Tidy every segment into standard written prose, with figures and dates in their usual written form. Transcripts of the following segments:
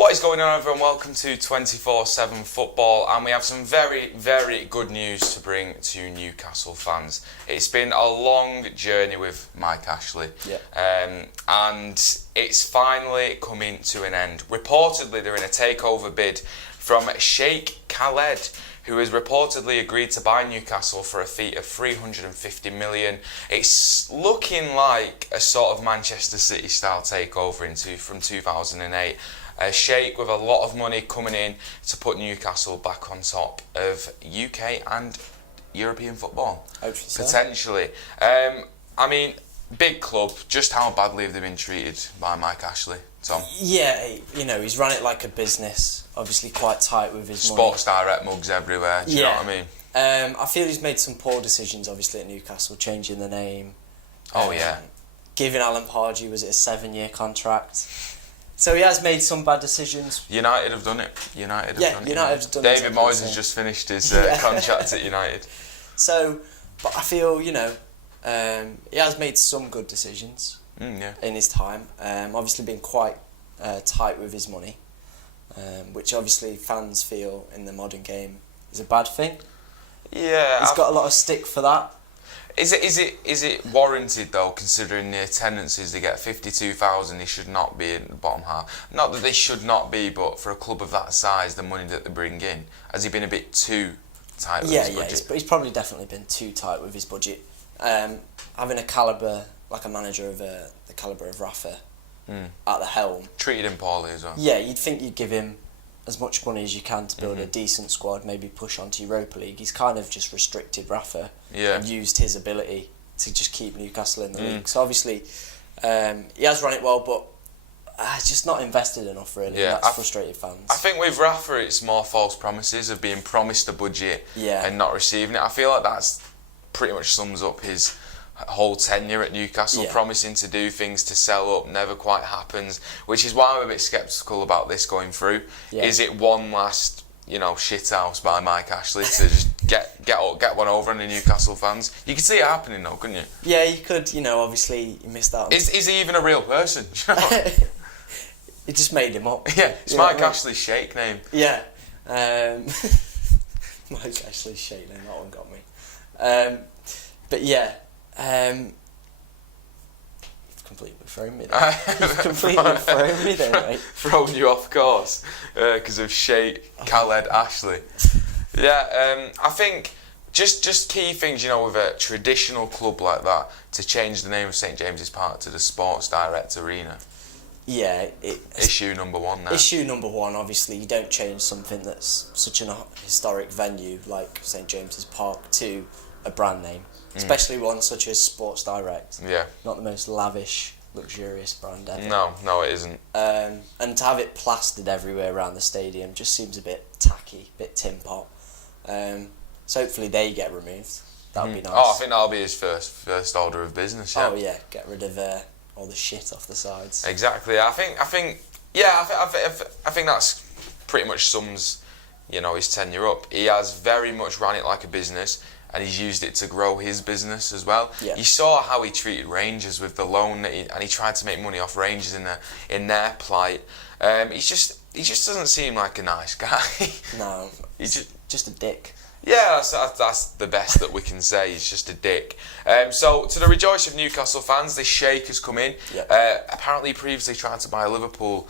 What is going on, everyone? Welcome to 24/7 Football, and we have some very, very good news to bring to Newcastle fans. It's been a long journey with Mike Ashley, and it's finally coming to an end. Reportedly, they're in a takeover bid from Sheikh Khaled, who has reportedly agreed to buy Newcastle for a fee of 350 million. It's looking like a sort of Manchester City style takeover from 2008. Sheikh with a lot of money coming in to put Newcastle back on top of UK and European football. Hopefully so. Potentially. I mean, big club. Just how badly have they been treated by Mike Ashley, Tom? Yeah, he's run it like a business. Obviously quite tight with his Sports Direct mugs everywhere. Do you know what I mean? I feel he's made some poor decisions, obviously, at Newcastle, changing the name. Giving Alan Pardew, was it a 7-year contract? So he has made some bad decisions. United have done it. United have done it. David Moyes has just finished his contract at United. So, but I feel, he has made some good decisions in his time. Obviously been quite tight with his money, which obviously fans feel in the modern game is a bad thing. Yeah. He's got a lot of stick for that. Is it warranted though, considering the attendances they get? 52,000, they should not be in the bottom half. Not that they should not be, but for a club of that size, the money that they bring in, has he been a bit too tight with his budget? He's probably definitely been too tight with his budget. Having a calibre, like a manager of the calibre of Rafa at the helm. Treated him poorly as well. Yeah, you'd think you'd give him as much money as you can to build a decent squad, maybe push on to Europa League. He's kind of just restricted Rafa and used his ability to just keep Newcastle in the league. So obviously he has run it well, but just not invested enough really. Yeah, that's frustrated fans. I think with Rafa it's more false promises of being promised a budget and not receiving it. I feel like that's pretty much sums up his whole tenure at Newcastle, promising to do things to sell up, never quite happens, which is why I'm a bit sceptical about this going through. Is it one last, shithouse by Mike Ashley to just get one over on the Newcastle fans? You could see it happening though, couldn't you? Yeah, you could, obviously he missed out. Is he even a real person? He just made him up. Yeah, it's Mike Ashley's Sheikh name. Yeah. Mike Ashley's Sheikh name, that one got me. But yeah, you've completely thrown me there. You've completely thrown me there, mate. Thrown you off course because of Sheikh Khaled Ashley. Yeah, I think just key things, with a traditional club like that, to change the name of St James's Park to the Sports Direct Arena. Yeah. Issue number one there. Issue number one, obviously, you don't change something that's such an historic venue like St James's Park to a brand name. Especially one such as Sports Direct. Yeah. Not the most lavish, luxurious brand ever. No, it isn't. And to have it plastered everywhere around the stadium just seems a bit tacky, a bit tin pot. So hopefully they get removed. That would be nice. Oh, I think that'll be his first order of business. Yeah. Oh yeah, get rid of all the shit off the sides. Exactly. I think that's pretty much sums, his tenure up. He has very much ran it like a business, and he's used it to grow his business as well. Yeah. You saw how he treated Rangers with the loan and he tried to make money off Rangers in their plight. He just doesn't seem like a nice guy. No, he's just a dick. Yeah, that's the best that we can say. He's just a dick. So, to the rejoice of Newcastle fans, this Sheikh has come in. Yeah. Apparently, he previously tried to buy Liverpool.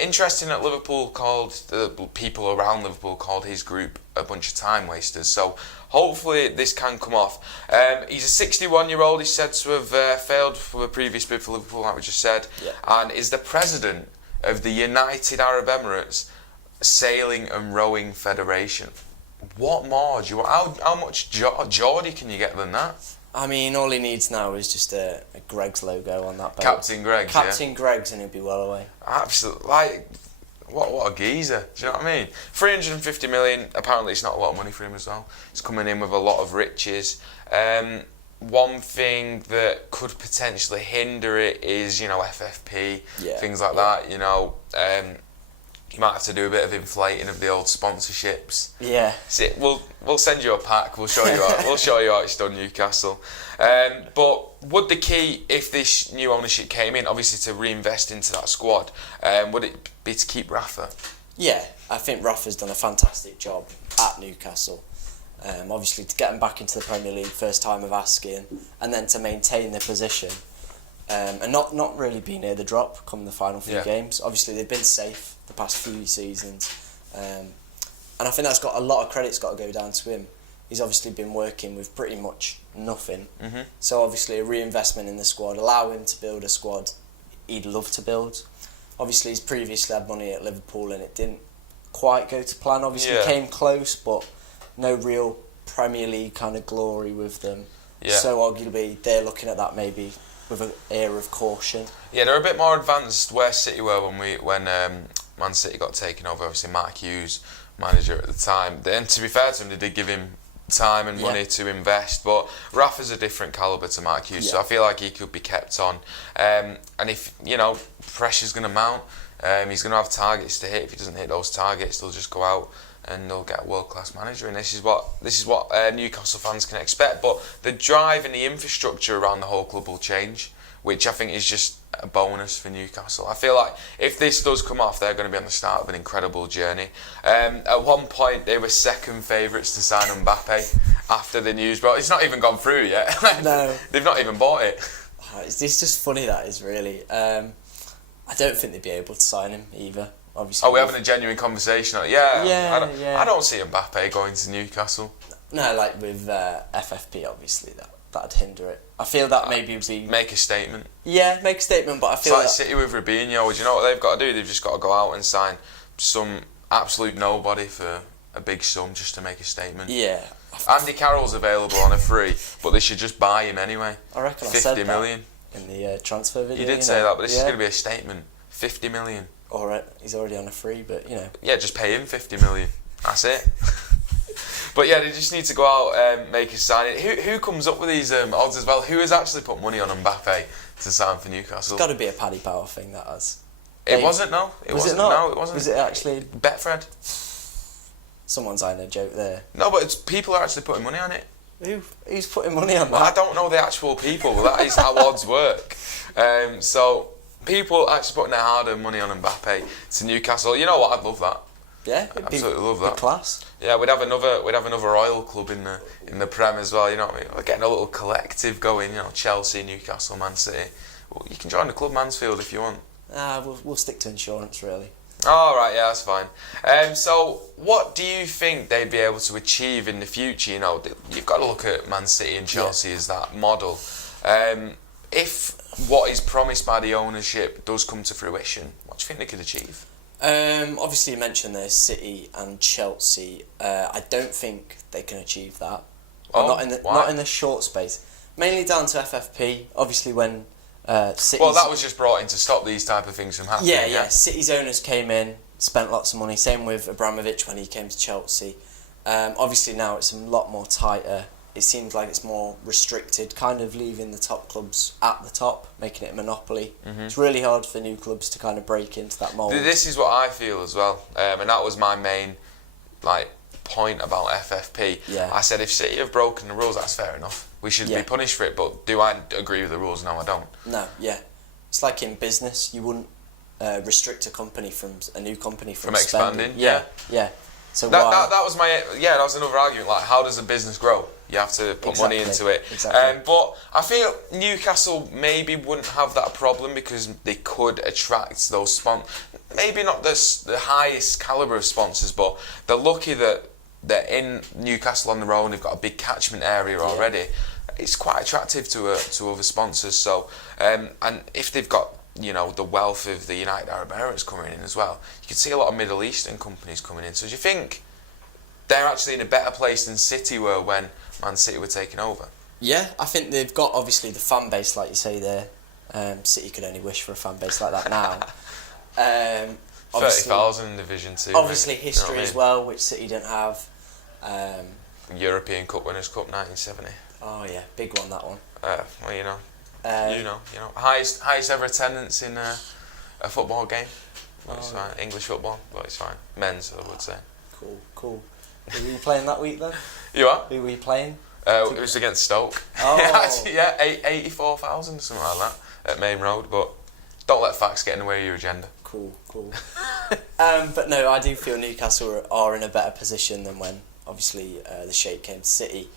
Interesting that the people around Liverpool called his group a bunch of time wasters. So, hopefully, this can come off. He's a 61-year-old. He's said to have failed for a previous bid for Liverpool, like we just said, and is the president of the United Arab Emirates Sailing and Rowing Federation. What more do you want? How much Geordie can you get than that? I mean, all he needs now is just a Greggs logo on that boat. Captain Greggs, Captain Greggs, and he'll be well away. Absolutely. What a geezer. Do you know what I mean? 350 million, apparently it's not a lot of money for him as well. He's coming in with a lot of riches. One thing that could potentially hinder it is, FFP, things like that, You might have to do a bit of inflating of the old sponsorships. Yeah. See, we'll send you a pack. We'll show you how it's done, Newcastle. But would the key, if this new ownership came in, obviously to reinvest into that squad, would it be to keep Rafa? Yeah, I think Rafa's done a fantastic job at Newcastle. Obviously, to get him back into the Premier League, first time of asking, and then to maintain the position, and not really be near the drop come the final few games. Obviously, they've been safe the past few seasons, and I think that's got a lot of credit's got to go down to him. He's obviously been working with pretty much nothing, so obviously a reinvestment in the squad, allow him to build a squad he'd love to build. Obviously, he's previously had money at Liverpool and it didn't quite go to plan. Obviously, he came close, but no real Premier League kind of glory with them. Yeah. So arguably, they're looking at that maybe with an air of caution. Yeah, they're a bit more advanced where City were when Man City got taken over. Obviously, Mark Hughes, manager at the time. Then, to be fair to him, they did give him time and money to invest, but Rafa's a different calibre to Mark Hughes, so I feel like he could be kept on. And if pressure's going to mount, he's going to have targets to hit. If he doesn't hit those targets, they'll just go out and they'll get a world-class manager. And this is what Newcastle fans can expect. But the drive and the infrastructure around the whole club will change, which I think is just a bonus for Newcastle. I feel like if this does come off, they're going to be on the start of an incredible journey. At one point, they were second favourites to sign Mbappe after the news, but it's not even gone through yet. No. They've not even bought it. It's just funny, that is, really. I don't think they'd be able to sign him either, obviously. Oh, we're having a genuine conversation. I don't see Mbappe going to Newcastle. No, like with FFP, obviously, that'd hinder it. I feel that maybe would be... Make a statement. Yeah, make a statement, but I feel it's like City with Robinho. Do you know what they've got to do? They've just got to go out and sign some absolute nobody for a big sum just to make a statement. Yeah. Andy Carroll's available on a free, but they should just buy him anyway. I reckon 50 I said million. That in the transfer video. You did say that, but this is going to be a statement. 50 million. Alright, he's already on a free, but Yeah, just pay him 50 million. That's it. But yeah, they just need to go out and make a signing. Who comes up with these odds as well? Who has actually put money on Mbappe to sign for Newcastle? It's got to be a Paddy Power thing, that has. It wasn't, no. Was it not? No, it wasn't. Was it actually... Betfred. Someone's having a joke there. No, but people are actually putting money on it. Who's putting money on that? Well, I don't know the actual people. That is how odds work. So people actually putting their hard-earned money on Mbappe to Newcastle. You know what? I'd love that. Yeah, absolutely love that. Class. Yeah, we'd have another oil club in the Prem as well. You know what I mean? We're getting a little collective going. Chelsea, Newcastle, Man City. Well, you can join the club Mansfield if you want. We'll stick to insurance, really. Oh, right, yeah, that's fine. So, what do you think they'd be able to achieve in the future? You've got to look at Man City and Chelsea as that model. If what is promised by the ownership does come to fruition, what do you think they could achieve? Obviously, you mentioned there's City and Chelsea. I don't think they can achieve that. Not in the short space. Mainly down to FFP. Obviously, when City's... Well, that was just brought in to stop these type of things from happening. Yeah. City's owners came in, spent lots of money. Same with Abramovich when he came to Chelsea. Obviously, now it's a lot more tighter. It seems like it's more restricted, kind of leaving the top clubs at the top, making it a monopoly. It's really hard for new clubs to kind of break into that mould. This is what I feel as well, and that was my main point about FFP. Yeah. I said if City have broken the rules, that's fair enough. We should be punished for it, but do I agree with the rules? No, I don't. No, yeah. It's like in business, you wouldn't restrict a new company from expanding. Yeah. So that was that was another argument. Like, how does a business grow? You have to put money into it. Exactly. But I feel Newcastle maybe wouldn't have that problem because they could attract those maybe not the highest calibre of sponsors, but they're lucky that they're in Newcastle on their own. They've got a big catchment area already. It's quite attractive to other sponsors. So, and if they've got the wealth of the United Arab Emirates coming in as well, you can see a lot of Middle Eastern companies coming in. So do you think they're actually in a better place than City were when Man City were taking over? Yeah, I think they've got obviously the fan base, like you say there. City could only wish for a fan base like that now. 30,000 in Division 2. Obviously history as well, which City don't have. European Cup Winners' Cup 1970. Oh yeah, big one, that one. Well, highest ever attendance in a football game. but it's fine. English football, but it's fine. Men's, I would say. Cool. Who were you playing that week then? You are? Who were you playing? It was against Stoke. Oh. Yeah, 84,000, something like that, at Main Road, but don't let facts get in the way of your agenda. Cool. But no, I do feel Newcastle are in a better position than when, obviously, the Sheikh came to City.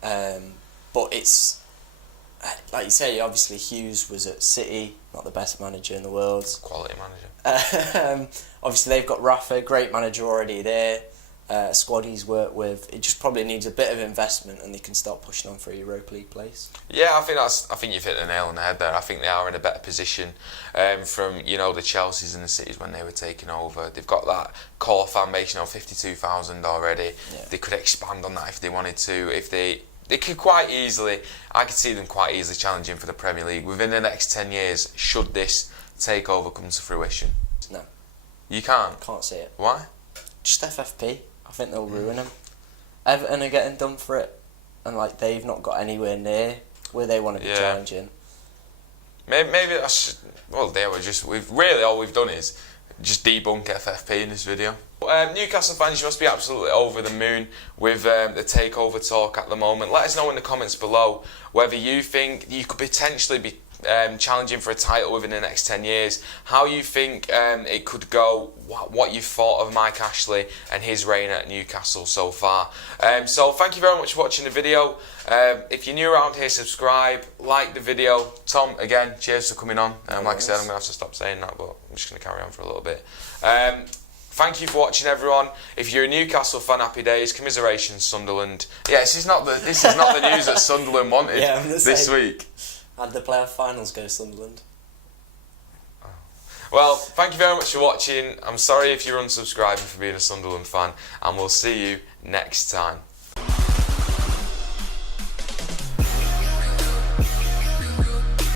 But it's, like you say, obviously Hughes was at City, not the best manager in the world. Quality manager. Obviously they've got Rafa, great manager already there. Squad he's worked with. It just probably needs a bit of investment, and they can start pushing on for a Europa League place. Yeah, I think you've hit the nail on the head there. I think they are in a better position from the Chelseas and the Cities when they were taking over. They've got that core fan base, 52,000 already. Yeah. They could expand on that if they wanted to. If they could quite easily, I could see them quite easily challenging for the Premier League within the next 10 years. Should this takeover come to fruition? No, you can't. Can't see it. Why? Just FFP. I think they'll ruin them. Everton are getting done for it, and they've not got anywhere near where they want to be challenging. Maybe that's all we've done is just debunk FFP in this video. Newcastle fans, you must be absolutely over the moon with the takeover talk at the moment. Let us know in the comments below whether you think you could potentially be challenging for a title within the next 10 years, how you think it could go, what you've thought of Mike Ashley and his reign at Newcastle so far. So thank you very much for watching the video. If you're new around here, subscribe, like the video. Tom, again, cheers for coming on. Like I said, I'm going to have to stop saying that, but I'm just going to carry on for a little bit. Thank you for watching, everyone. If you're a Newcastle fan, happy days. Commiserations, Sunderland. Yeah, this is not the news that Sunderland wanted this week. How'd the playoff finals go, Sunderland? Well, thank you very much for watching. I'm sorry if you're unsubscribing for being a Sunderland fan, and we'll see you next time.